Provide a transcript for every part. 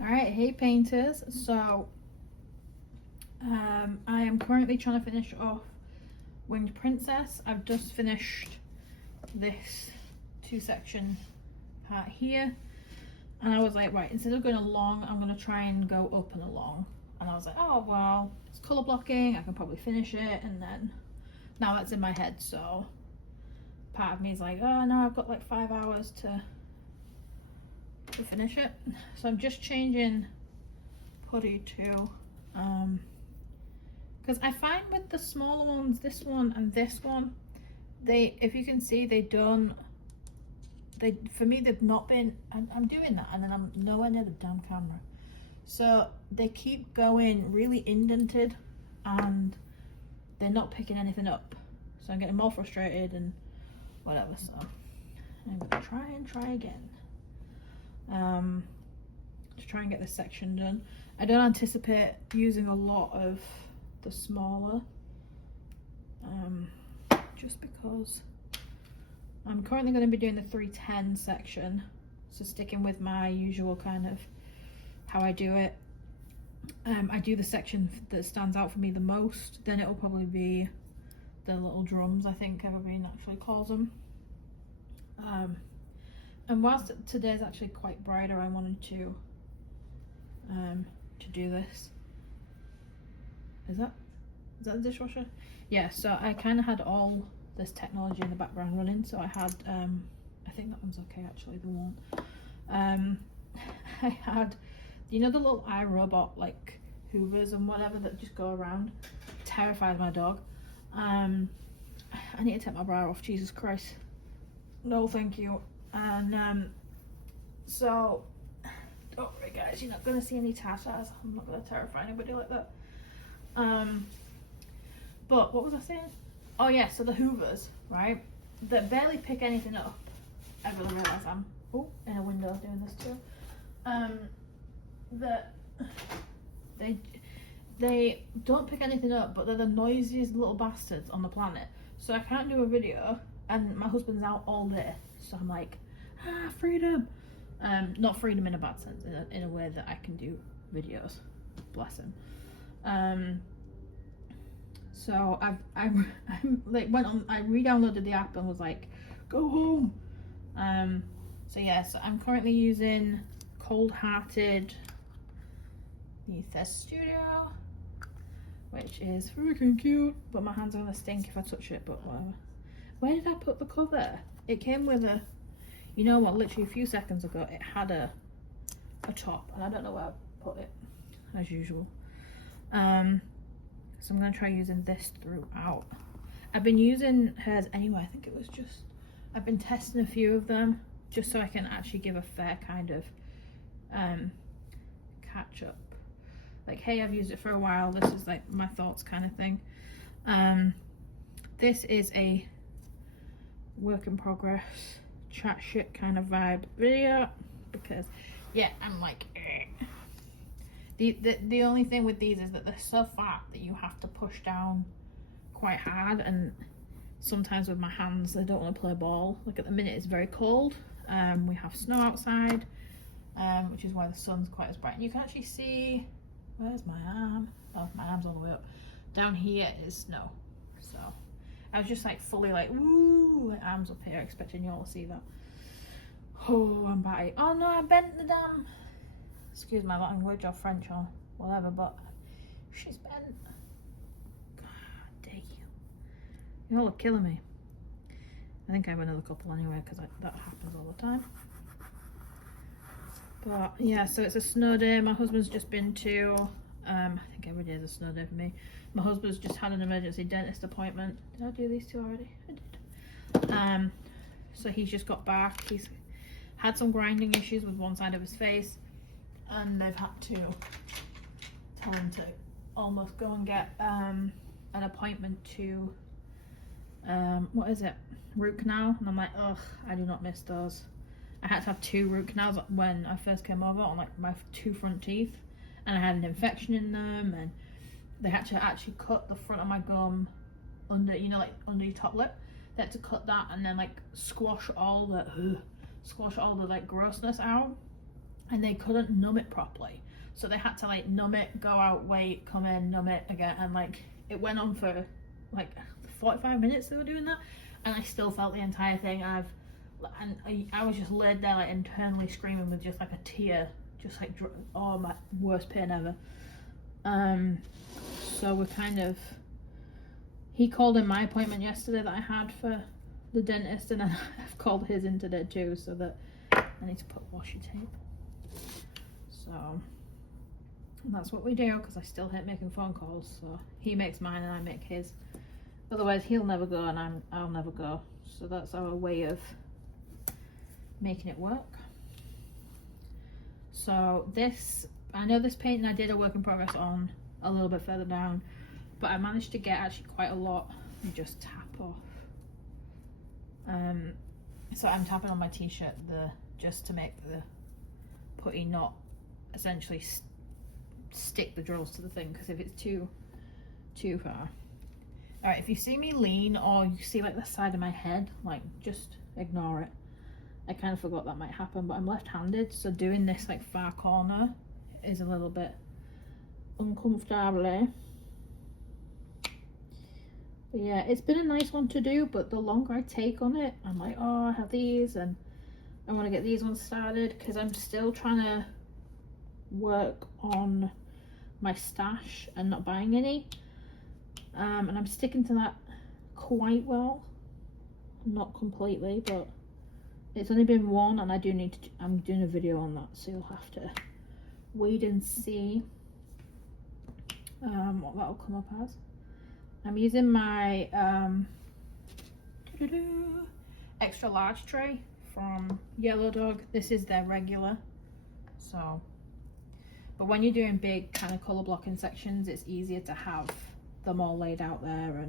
Alright, hey painters. So I am currently trying to finish off Winged Princess. I've just finished this 2-section part here, and I was like, right, instead of going along, I'm going to try and go up and along. And I was like, oh well, it's colour blocking, I can probably finish it. And then now that's in my head, so part of me is like, oh no, I've got like 5 hours to finish it. So I'm just changing putty to because I find with the smaller ones, this one and this one, they, if you can see, for me they've not been, I'm doing that and then I'm nowhere near the damn camera, so they keep going really indented and they're not picking anything up, so I'm getting more frustrated and whatever. So I'm gonna try again to try and get this section done. I don't anticipate using a lot of the smaller, just because I'm currently going to be doing the 310 section, so sticking with my usual kind of how I do it. I do the section that stands out for me the most, then it'll probably be the little drums, I think everybody naturally calls them. And whilst today's actually quite brighter, I wanted to do this. Is that the dishwasher? Yeah, so I kind of had all this technology in the background running, so I had I think that one's okay actually, the one I had, you know, the little iRobot like hoovers and whatever that just go around. Terrified my dog. I need to take my bra off, Jesus Christ, no thank you. And so don't worry guys, you're not gonna see any tatas. I'm not gonna terrify anybody like that. But what was I saying? Oh yeah, so the hoovers, right, that barely pick anything up. I really realise I'm in a window doing this too. That they don't pick anything up, but they're the noisiest little bastards on the planet. So I can't do a video and my husband's out all day, so I'm like, freedom. Not freedom in a bad sense, in a way that I can do videos, bless him. So I like went on, I re-downloaded the app and was like, go home. So yeah, so I'm currently using Cold Hearted Ether Studio, which is freaking cute, but my hands are gonna stink if I touch it, but whatever. Where did I put the cover? It came with a, you know what, literally a few seconds ago it had a top, and I don't know where I put it, as usual. So I'm going to try using this throughout. I've been using hers anyway, I think it was just, I've been testing a few of them just so I can actually give a fair kind of catch up. Like, hey, I've used it for a while, this is like my thoughts kind of thing. This is a work in progress, chat shit kind of vibe video, because yeah, I'm like, The only thing with these is that they're so fat that you have to push down quite hard, and sometimes with my hands I don't want to play ball. Like at the minute it's very cold, we have snow outside, which is why the sun's quite as bright. And you can actually see, where's my arm? Oh, my arm's all the way up. Down here is snow. So I was just like fully like, ooh, my arms up here, expecting you all to see that. Oh, I'm batty. Oh no, I bent the damn, excuse my language or French or whatever, but she's bent. God dang you. You all are killing me. I think I have another couple anyway, because that happens all the time. But yeah, so it's a snow day. My husband's just been to, I think every day is a snow day for me. My husband's just had an emergency dentist appointment. Did I do these two already? I did. So he's just got back. He's had some grinding issues with one side of his face, and they've had to tell him to almost go and get an appointment to what is it, root canal. And I'm like, ugh, I do not miss those. I had to have 2 root canals when I first came over on like my 2 front teeth, and I had an infection in them, and they had to actually cut the front of my gum under, you know, like under your top lip. They had to cut that and then like squash all the like grossness out, and they couldn't numb it properly. So they had to like numb it, go out, wait, come in, numb it again, and like it went on for like 45 minutes they were doing that, and I still felt the entire thing. I was just laid there like internally screaming with just like a tear, just like, oh, my worst pain ever. So we're kind of, he called in my appointment yesterday that I had for the dentist, and I've called his in today too, so that I need to put washi tape. So that's what we do, because I still hate making phone calls. So he makes mine and I make his. Otherwise he'll never go and I'll never go. So that's our way of making it work. So this, I know this painting I did a work in progress on a little bit further down, but I managed to get actually quite a lot. Let me just tap off. So I'm tapping on my t-shirt just to make the putty not essentially stick the drills to the thing, because if it's too far. All right, if you see me lean or you see like the side of my head, like just ignore it. I kind of forgot that might happen, but I'm left-handed, so doing this like far corner is a little bit uncomfortable. But yeah, it's been a nice one to do, but the longer I take on it, I'm like, oh, I have these and I want to get these ones started, because I'm still trying to work on my stash and not buying any. And I'm sticking to that quite well. Not completely, but it's only been one, and I do need to, I'm doing a video on that, so you'll have to wait and see what that'll come up as. I'm using my extra large tray from Yellow Dog. This is their regular. So, but when you're doing big kind of color blocking sections, it's easier to have them all laid out there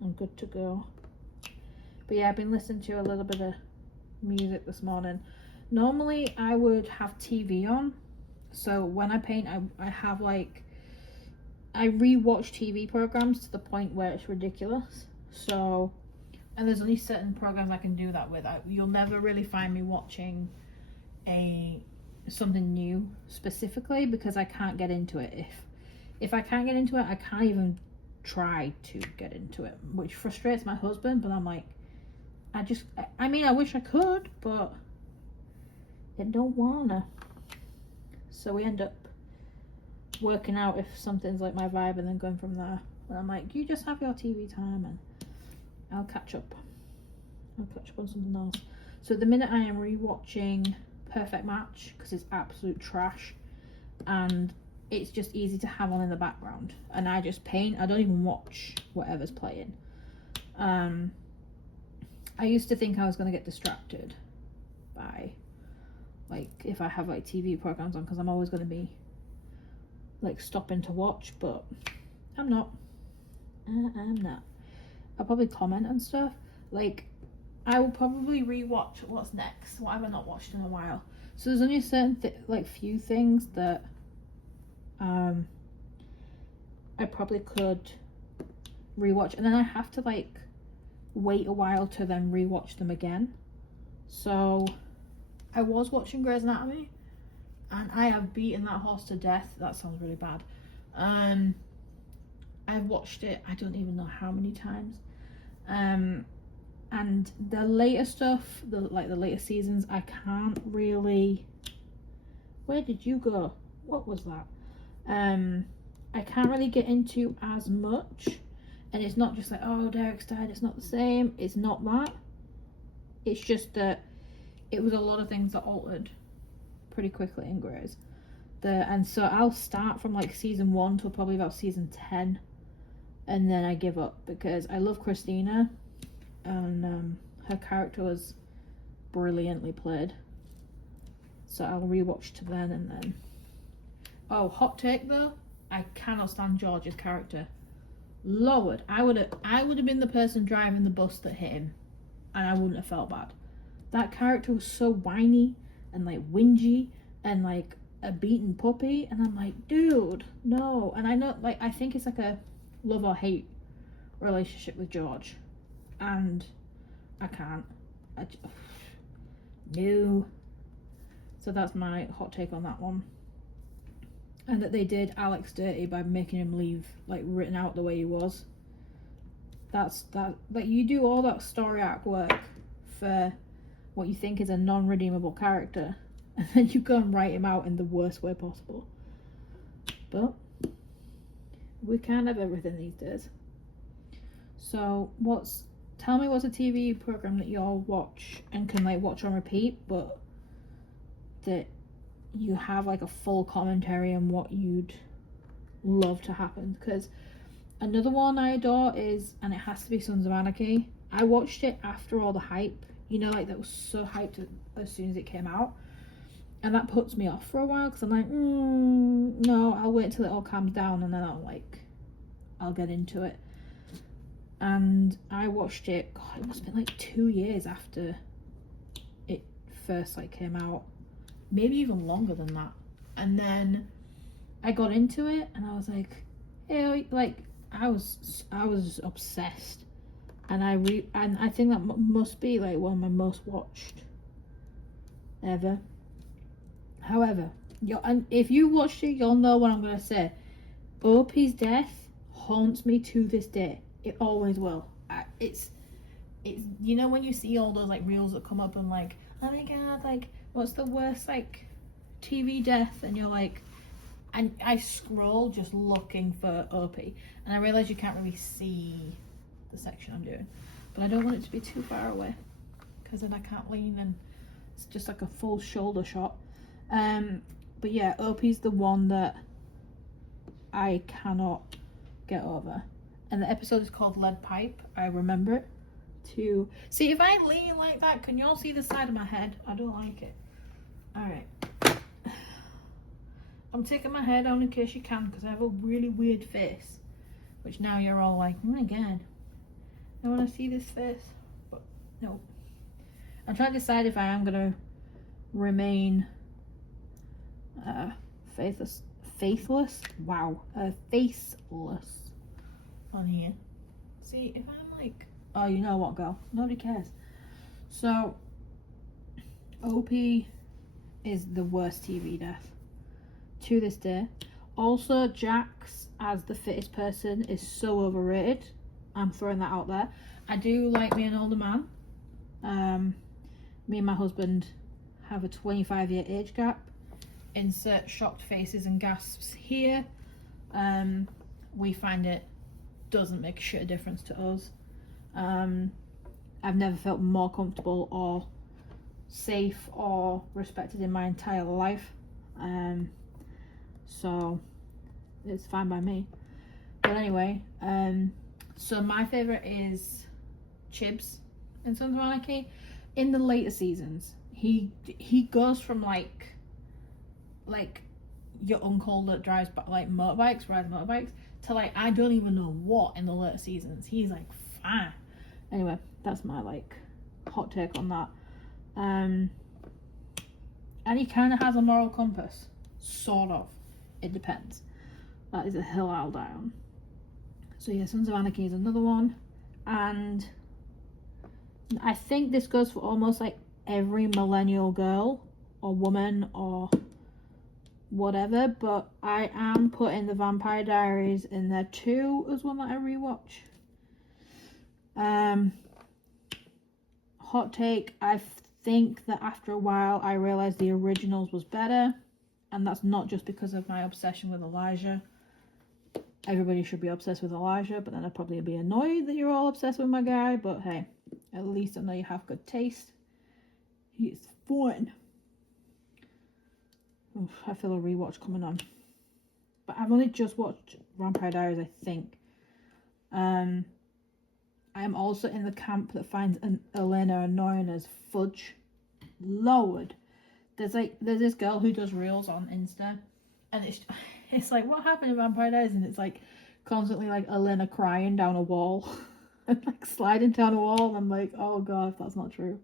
and good to go. But yeah, I've been listening to a little bit of music this morning. Normally I would have TV on, so when I paint I have like, I rewatch TV programs to the point where it's ridiculous. So, and there's only certain programs I can do that with. You'll never really find me watching something new specifically, because I can't get into it. If I can't get into it, I can't even try to get into it, which frustrates my husband. But I'm like, I mean, I wish I could, but I don't wanna. So we end up working out if something's like my vibe, and then going from there. And I'm like, you just have your TV time and I'll catch up on something else. So at the minute I am rewatching Perfect Match, because it's absolute trash and it's just easy to have on in the background, and I just paint. I don't even watch whatever's playing. I used to think I was going to get distracted by, like, if I have like TV programs on, because I'm always going to be like stopping to watch, but I'm not. I'm not. I'll probably comment and stuff. Like, I will probably rewatch what's next, what have I not watched in a while. So there's only a certain like few things that I probably could rewatch, and then I have to like wait a while to then rewatch them again. So I was watching Grey's Anatomy, and I have beaten that horse to death. That sounds really bad. I've watched it, I don't even know how many times. And the later stuff, the later seasons, I can't really. Where did you go? What was that? I can't really get into as much. And it's not just like, oh, Derek's died, it's not the same. It's not that. It's just that it was a lot of things that altered pretty quickly in Grey's. And so I'll start from like season 1 till probably about season 10, and then I give up, because I love Christina, and her character was brilliantly played. So I'll rewatch to then, and then. Oh, hot take though, I cannot stand George's character. Lord, I would have been the person driving the bus that hit him, and I wouldn't have felt bad. That character was so whiny and like whingy and like a beaten puppy, and I'm like, dude, no. And I know, like, I think it's like a love or hate relationship with George, and I can't. No. So that's my hot take on that one. And that they did Alex dirty by making him leave, like, written out the way he was. That. Like, you do all that story arc work for what you think is a non-redeemable character, and then you go and write him out in the worst way possible. But we can't have everything these days. So tell me what's a TV program that you all watch and can, like, watch on repeat, but that you have, like, a full commentary on what you'd love to happen. Because another one I adore is, and it has to be Sons of Anarchy. I watched it after all the hype, you know, like, that was so hyped as soon as it came out, and that puts me off for a while because I'm like, no, I'll wait till it all calms down and then I'll get into it. And I watched it, God, it must have been like 2 years after it first, like, came out, maybe even longer than that. And then I got into it and I was like, hey, like, I was obsessed. And I think that must be, like, one of my most watched ever. However, and if you watched it, you'll know what I'm gonna say. OP's death haunts me to this day. It always will. It's you know, when you see all those, like, reels that come up and, like, oh my god, like, what's the worst, like, TV death, and you're like, and I scroll just looking for OP, and I realize you can't really see the section I'm doing, but I don't want it to be too far away because then I can't lean and it's just like a full shoulder shot. But yeah, OP's the one that I cannot get over, and the episode is called Lead Pipe. I remember it to see. If I lean like that, can y'all see the side of my head? I don't like it. All right, I'm taking my hair down in case you can, because I have a really weird face, which now you're all like, oh my god, I want to see this face, but no. I'm trying to decide if I am gonna remain faceless on here. See, if I'm like, oh, you know what, girl, nobody cares. So OP is the worst TV death to this day. Also, Jax as the fittest person is so overrated. I'm throwing that out there. I do like me an older man. Me and my husband have a 25-year age gap. Insert shocked faces and gasps here. We find it doesn't make a shit of difference to us. I've never felt more comfortable or safe or respected in my entire life. So it's fine by me. But anyway, so my favourite is Chibs in Sons of Anarchy. In the later seasons, he goes from like your uncle that drives rides motorbikes, to like, I don't even know what in the later seasons. He's like, fine. Anyway, that's my like hot take on that. And he kind of has a moral compass, sort of. It depends. That is a hill I'll die on. So yeah, Sons of Anarchy is another one, and I think this goes for almost like every millennial girl or woman or whatever, but I am putting the Vampire Diaries in there too as one that I rewatch. Hot take, I think that after a while I realised the originals was better, and that's not just because of my obsession with Elijah. Everybody should be obsessed with Elijah, but then I'd probably be annoyed that you're all obsessed with my guy, but hey, at least I know you have good taste. He's fun. Oof, I feel a rewatch coming on. But I've only just watched Vampire Diaries, I think. I am also in the camp that finds Elena annoying as fudge. Lord. There's this girl who does reels on Insta, and it's like, what happened in Vampire Diaries? And it's like constantly like Elena crying down a wall and like sliding down a wall, and I'm like, oh god, that's not true.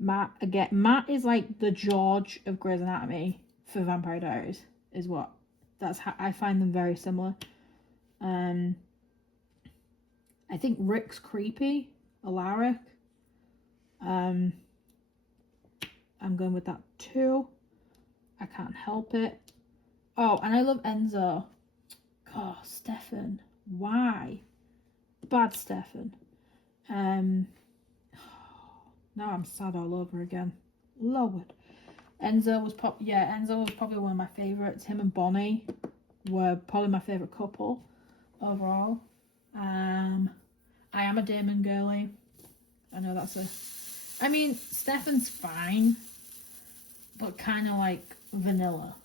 Matt is like the George of Grey's Anatomy for Vampire Diaries, is what. That's how I find them very similar. I think Rick's creepy. Alaric. I'm going with that too. I can't help it. Oh, and I love Enzo. God, Stefan. Why? Bad Stefan. Now I'm sad all over again. Lord. Enzo was probably one of my favourites. Him and Bonnie were probably my favourite couple overall. I am a Damon girly. I know that's I mean, Stefan's fine, but kind of like vanilla.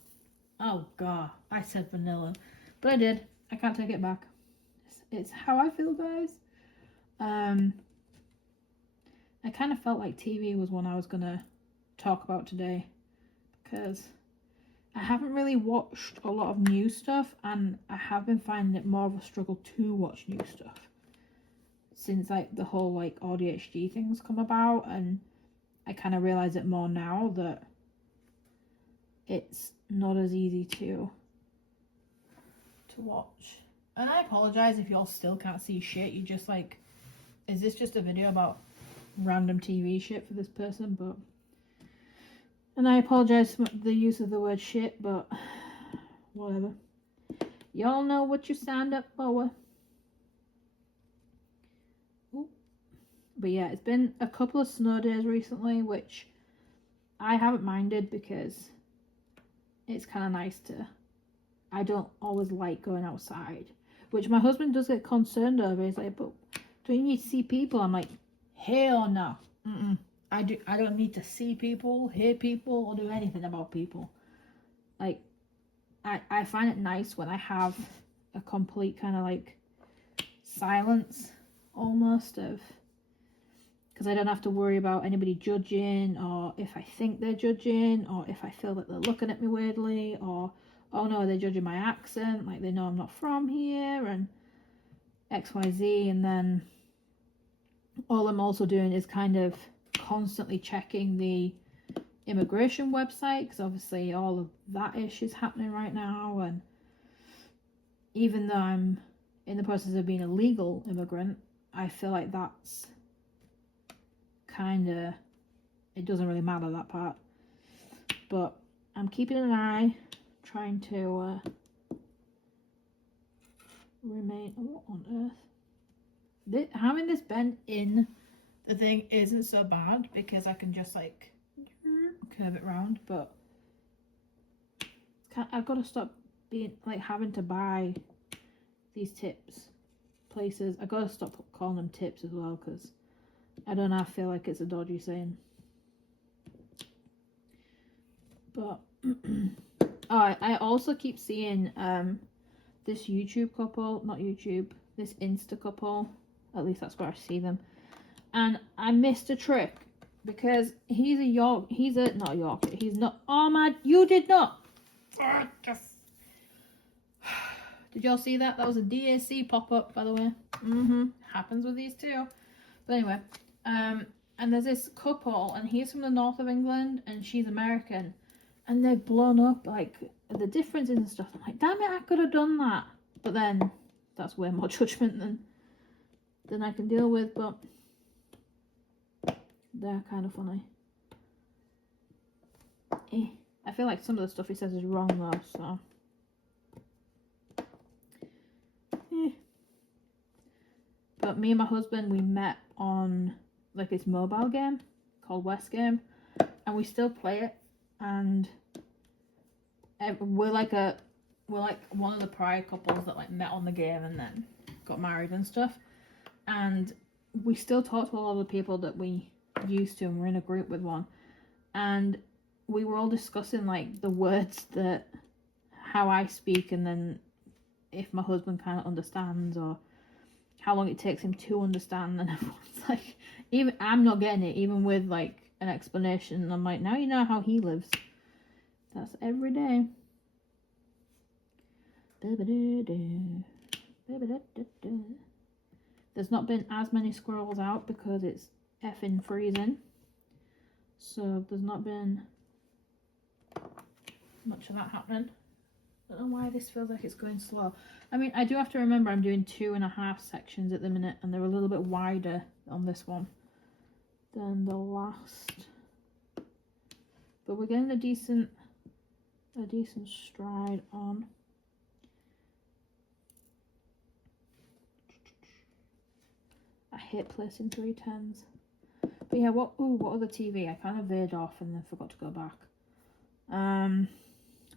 Oh god, I said vanilla, but I did. I can't take it back. It's how I feel, guys. I kind of felt like TV was one I was gonna talk about today, because I haven't really watched a lot of new stuff, and I have been finding it more of a struggle to watch new stuff since like the whole like ADHD things come about, and I kind of realize it more now that it's not as easy to watch. And I apologize if y'all still can't see shit. You just like, is this just a video about random TV shit for this person? But, and I apologize for the use of the word shit, but whatever. Y'all know what you signed up for. Ooh. But yeah, it's been a couple of snow days recently, which I haven't minded because it's kind of nice to, I don't always like going outside, which my husband does get concerned over. He's like, but don't you need to see people? I'm like, hell no. I don't need to see people, hear people, or do anything about people. Like, I find it nice when I have a complete kind of like silence almost of, because I don't have to worry about anybody judging, or if I think they're judging, or if I feel that they're looking at me weirdly, or oh no, they're judging my accent, like they know I'm not from here, and XYZ. And then all I'm also doing is kind of constantly checking the immigration website, because obviously all of that ish is happening right now. And even though I'm in the process of being a legal immigrant, I feel like that's kind of, it doesn't really matter, that part. But I'm keeping an eye, trying to remain, what on earth? Having this bend in the thing isn't so bad, because I can just like curve it round, but I've got to stop being like having to buy these tips places. I've got to stop calling them tips as well, because I don't know, I feel like it's a dodgy saying. But oh, I also keep seeing this YouTube couple, not YouTube, this Insta couple, at least that's where I see them, and I missed a trick, because he's not a Yorkshire, he's not, oh my, you did not, did y'all see that? That was a DAC pop-up, by the way. Happens with these too. But anyway, and there's this couple, and he's from the north of England and she's American, and they've blown up, like the differences and stuff. I'm like, damn it, I could have done that. But then that's way more judgment than I can deal with. But they're kind of funny. I feel like some of the stuff he says is wrong though, so but me and my husband, we met on like this mobile game called West Game, and we still play it, and we're like one of the prior couples that like met on the game and then got married and stuff, and we still talk to a lot of the people that we used to, and we're in a group with one, and we were all discussing like the words that how I speak, and then if my husband kind of understands, or how long it takes him to understand. And everyone's like, even I'm not getting it, even with like an explanation. And I'm like, now you know how he lives. That's every day. There's not been as many squirrels out because it's effing freezing, so there's not been much of that happening. I don't know why this feels like it's going slow. I mean, I do have to remember I'm doing 2.5 sections at the minute, and they're a little bit wider on this one than the last. But we're getting a decent stride on. I hate placing 310s. But yeah, what other TV? I kind of veered off and then forgot to go back.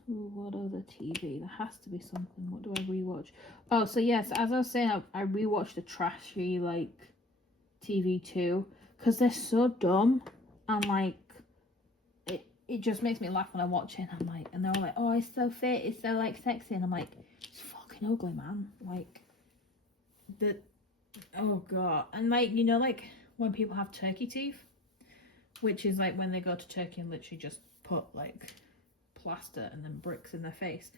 What other TV? There has to be something. What do I rewatch? Oh, so yes, as I was saying, I rewatched the trashy, like, TV too. Because they're so dumb. And, like, it just makes me laugh when I watch it. And I'm like, and they're all like, oh, it's so fit. It's so, like, sexy. And I'm like, it's fucking ugly, man. Like, oh, God. And, like, you know, like, when people have turkey teeth, which is, like, when they go to Turkey and literally just put, like, plaster and then bricks in their face.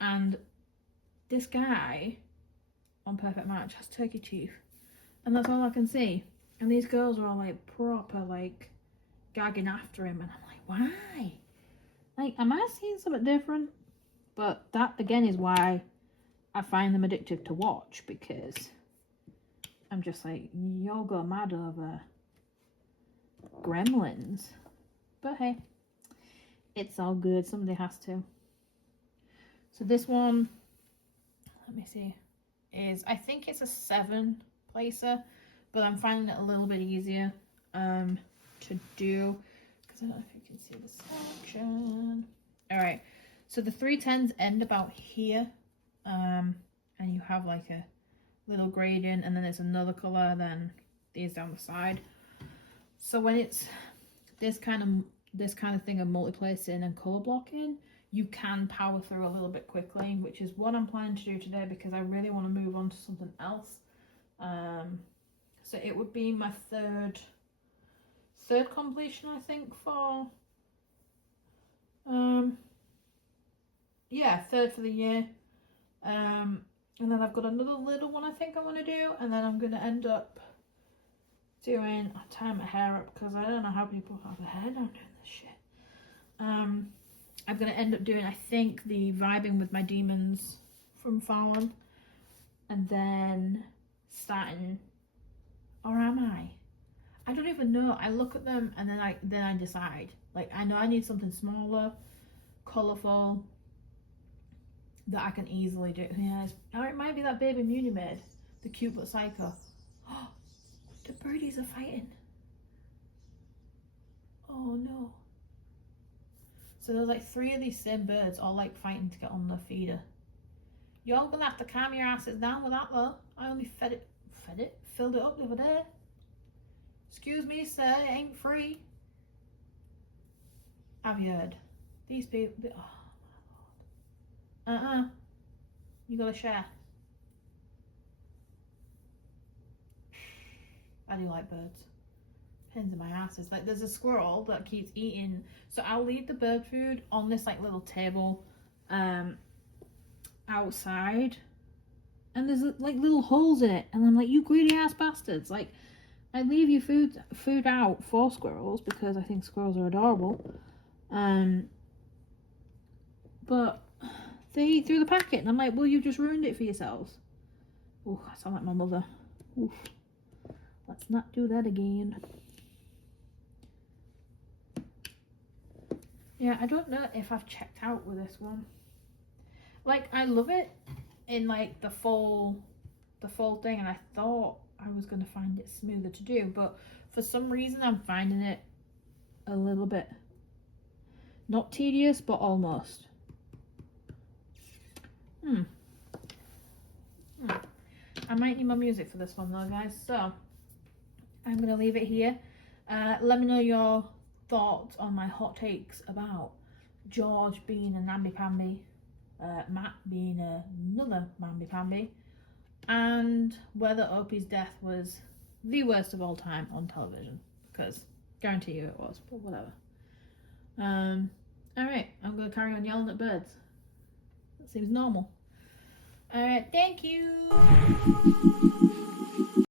And this guy on Perfect Match has turkey teeth, and that's all I can see. And these girls are all like proper like gagging after him, and I'm like, why? Like, am I seeing something different? But that again is why I find them addictive to watch, because I'm just like, y'all go mad over gremlins. But hey, it's all good. Somebody has to. So this one, let me see, I think it's a 7 placer, but I'm finding it a little bit easier to do, because I don't know if you can see the section. All right, so the 310s end about here, and you have like a little gradient, and then there's another color, then these down the side. So when it's this kind of thing of multi-placing and color blocking, you can power through a little bit quickly, which is what I'm planning to do today, because I really want to move on to something else. So it would be my third completion, I think, for yeah, third for the year. And then I've got another little one I think I want to do, and then I'm going to end up doing, I'll tie my hair up because I don't know how people have their hair down doing this shit. I'm going to end up doing, I think, the Vibing with My Demons from Fallon, and then starting, or am I? I don't even know. I look at them and then I decide. Like, I know I need something smaller, colourful, that I can easily do. Yeah, or it might be that Baby Muni made, the Cute But Psycho. Oh, the birdies are fighting. Oh no. So there's like 3 of these same birds all like fighting to get on the feeder. You're gonna have to calm your asses down with that though. I only filled it up the other day. Excuse me, sir, it ain't free. Have you heard? These people, oh my lord. You gotta share. I do like birds. Pins in my ass. It's like there's a squirrel that keeps eating, so I'll leave the bird food on this like little table outside, and there's like little holes in it, and I'm like, you greedy ass bastards, like I leave you food out for squirrels because I think squirrels are adorable, but they eat through the packet, and I'm like, well, you just ruined it for yourselves. Oh, I sound like my mother. Oof. Let's not do that again. Yeah, I don't know if I've checked out with this one. Like, I love it in like the full thing, and I thought I was going to find it smoother to do, but for some reason I'm finding it a little bit not tedious, but almost. I might need my music for this one though, guys, so I'm going to leave it here. Let me know your thoughts on my hot takes about George being a namby-pamby, Matt being another namby-pamby, and whether Opie's death was the worst of all time on television, because guarantee you it was, but whatever. Alright, I'm going to carry on yelling at birds. That seems normal. Alright, thank you!